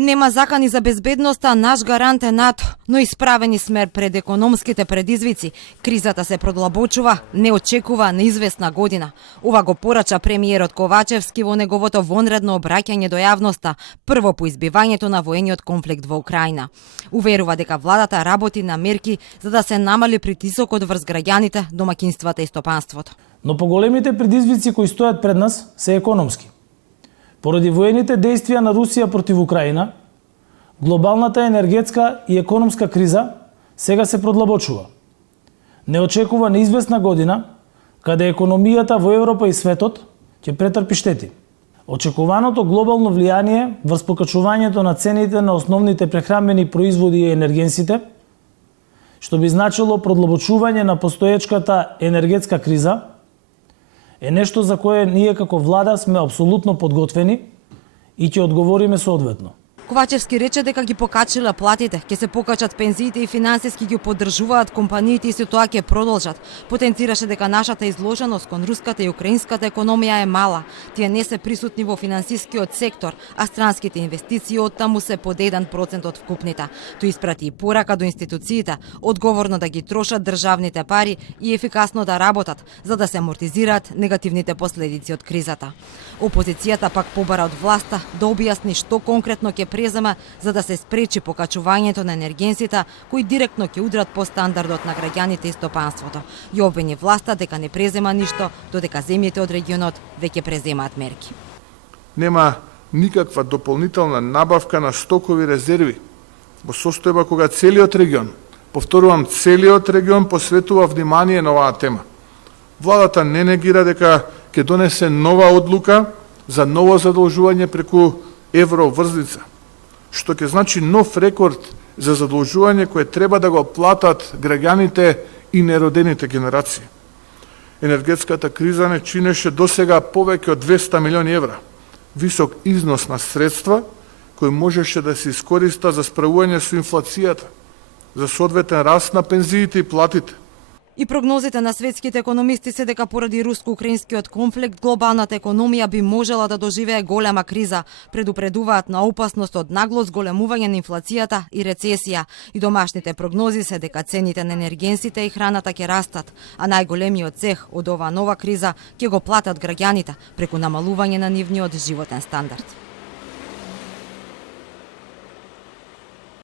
Нема закани за безбедноста, наш гарант е НАТО, но исправени сме пред економските предизвици. Кризата се продлабочува, не очекува неизвестна година. Ова го порача премиерот Ковачевски во неговото вонредно обраќање до јавноста, прво по избивањето на воениот конфликт во Украина. Уверува дека владата работи на мерки за да се намали притисокот врз граѓаните, домаќинствата и стопанството. Но поголемите предизвици кои стојат пред нас се економски. Поради воените действија на Русија против Украина, глобалната енергетска и економска криза сега се продлабочува. Не очекува неизвестна година, каде економијата во Европа и светот ќе претрпи штети. Очекуваното глобално влијание врз покачувањето на цените на основните прехранбени производи и енергенсите, што би значило продлабочување на постоечката енергетска криза, е нешто за кое ние како влада сме апсолутно подготвени и ќе одговориме соодветно. Ковачевски рече дека ги покачила платите, ќе се покачат пензиите и финансиски ги поддржуваат компаниите и се тоа ќе продолжат. Потенцираше дека нашата изложеност кон руската и украинската економија е мала. Тие не се присутни во финансискиот сектор, а странските инвестиции оттаму се под 1% од вкупните. Тој испрати и порака до институциите, одговорно да ги трошат државните пари и ефикасно да работат, за да се амортизираат негативните последици од кризата. Опозицијата пак побара од власта да објасни што конкретно ќе презема за да се спречи покачувањето на енергенсите кои директно ќе удрат по стандардот на граѓаните и стопанството. И обвини власта дека не презема ништо, додека земјите од регионот веќе преземаат мерки. Нема никаква дополнителна набавка на стокови резерви во состојба кога целиот регион, повторувам, целиот регион посветува внимание на оваа тема. Владата не негира дека ќе донесе нова одлука за ново задолжување преку евроврзница, што ќе значи нов рекорд за задолжување кое треба да го платат граѓаните и неродените генерации. Енергетската криза не чинеше досега повеќе од 200 милиони евра, висок износ на средства кои можеше да се искориста за справување со инфлацијата, за соодветен раст на пензиите и платите. И прогнозите на светските економисти се дека поради руско-украинскиот конфликт глобалната економија би можела да доживее голема криза, предупредуваат на опасност од нагло зголемување на инфлацијата и рецесија. И домашните прогнози се дека цените на енергенсите и храната ќе растат, а најголемиот цех од оваа нова криза ќе го платат граѓаните преку намалување на нивниот животен стандард.